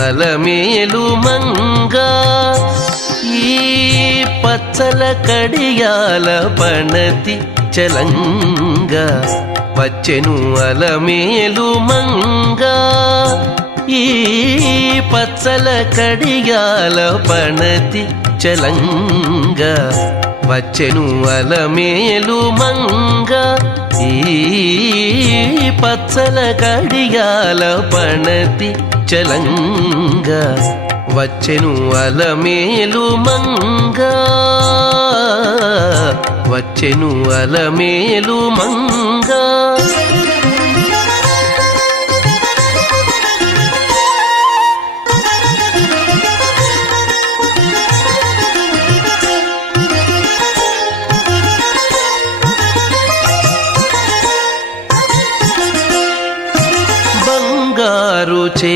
అలమేలు మంగా ఈ పచ్చల కడియాల పణతి చలంగా వచ్చెను అలమేలు మంగా ఈ పచ్చల కడియాల పణతి చలంగా వచ్చెను అలమేలు మంగా ఈ పచ్చల కడియాల పణతి చలంగా వచ్చెను అలమేలు మంగా వచ్చెను అలమేలు మంగా బంగారు చే